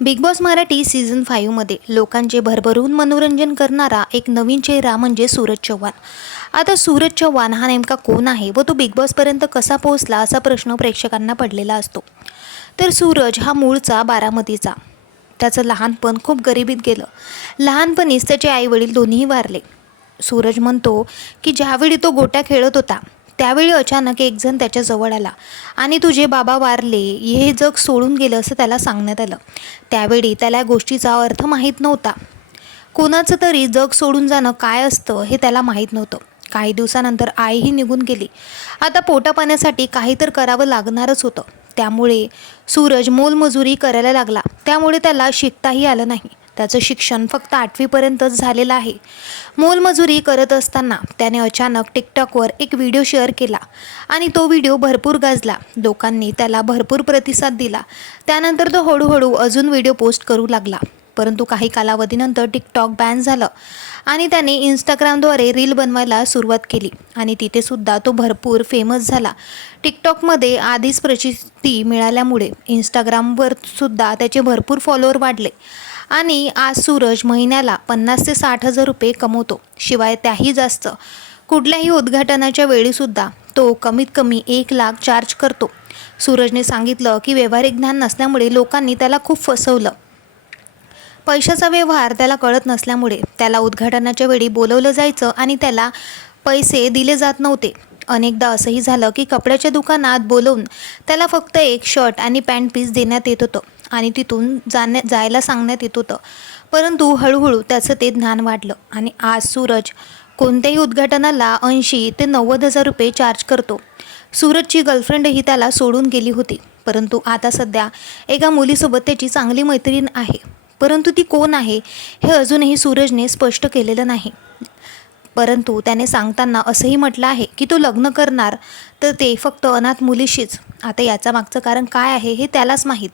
Big Boss Marathi season फाईव्हमध्ये लोकांचे भरभरून मनोरंजन करणारा एक नवीन चेहरा म्हणजे सूरज चव्हाण. आता सूरज चव्हाण हा नेमका कोण आहे व तो बिग बॉसपर्यंत कसा पोहोचला असा प्रश्न प्रेक्षकांना पडलेला असतो. तर सूरज हा मूळचा बारामतीचा. त्याचं लहानपण खूप गरिबीत गेलं. लहानपणीच त्याचे आईवडील दोन्हीही वारले. सूरज म्हणतो की ज्यावेळी तो गोट्या खेळत होता त्यावेळी अचानक एक जण आला. आणि तुझे बाबा वारले हे जग सोडून गेलं असं त्याला सांगण्यात आलं. त्यावेळी त्याला गोष्टीचा अर्थ माहीत नव्हता. कोणाचं तरी जग सोडून जाणं काय असतं हे त्याला माहीत नव्हतं. काही दिवसानंतर आईही निघून गेली. आता पोटापाण्यासाठी काही तर करावं लागणारच होतं. त्यामुळे सूरज मोलमजुरी करायला लागला. त्यामुळे त्याला शिकताही आलं नाही. त्याचं शिक्षण फक्त आठवीपर्यंतच झालेलं आहे. मोलमजुरी करत असताना त्याने अचानक टिकटॉकवर एक व्हिडिओ शेअर केला आणि तो व्हिडिओ भरपूर गाजला. लोकांनी त्याला भरपूर प्रतिसाद दिला. त्यानंतर तो हळूहळू अजून व्हिडिओ पोस्ट करू लागला. परंतु काही कालावधीनंतर टिकटॉक बॅन झालं आणि त्याने इंस्टाग्रामद्वारे रील बनवायला सुरुवात केली आणि तिथेसुद्धा तो भरपूर फेमस झाला. टिकटॉकमध्ये आधीच प्रसिद्धी मिळाल्यामुळे इंस्टाग्रामवर सुद्धा त्याचे भरपूर फॉलोअर वाढले. आणि आज सूरज महिन्याला पन्नास ते साठ हजार रुपये कमवतो. शिवाय त्याही जास्त. कुठल्याही उद्घाटनाच्या वेळीसुद्धा तो कमीत कमी एक लाख चार्ज करतो. सूरजने सांगितलं की व्यावहारिक ज्ञान नसल्यामुळे लोकांनी त्याला खूप फसवलं. पैशाचा व्यवहार त्याला कळत नसल्यामुळे त्याला उद्घाटनाच्या वेळी बोलवलं जायचं आणि त्याला पैसे दिले जात नव्हते. अनेकदा असंही झालं की कपड्याच्या दुकानात बोलवून त्याला फक्त एक शर्ट आणि पॅन्ट पीस देण्यात येत होतं. आणि तिथून जाण्या जायला सांगण्यात येत होतं. परंतु हळूहळू त्याचं ते ज्ञान वाढलं आणि आज सूरज कोणत्याही उद्घाटनाला ऐंशी ते नव्वद हजार रुपये चार्ज करतो. सूरजची गर्लफ्रेंडही त्याला सोडून गेली होती. परंतु आता सध्या एका मुलीसोबत त्याची चांगली मैत्रीण आहे. परंतु ती कोण आहे हे अजूनही सूरजने स्पष्ट केलेलं नाही. परंतु त्याने सांगताना असंही म्हटलं आहे की तो लग्न करणार तर ते फक्त अनाथ मुलीशीच. आता याचा मागचं कारण काय आहे हे त्यालाच माहीत.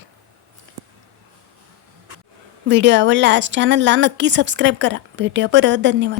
व्हिडिओ आवडल्यास चॅनलला नक्की सबस्क्राईब करा. भेटूया परत. धन्यवाद.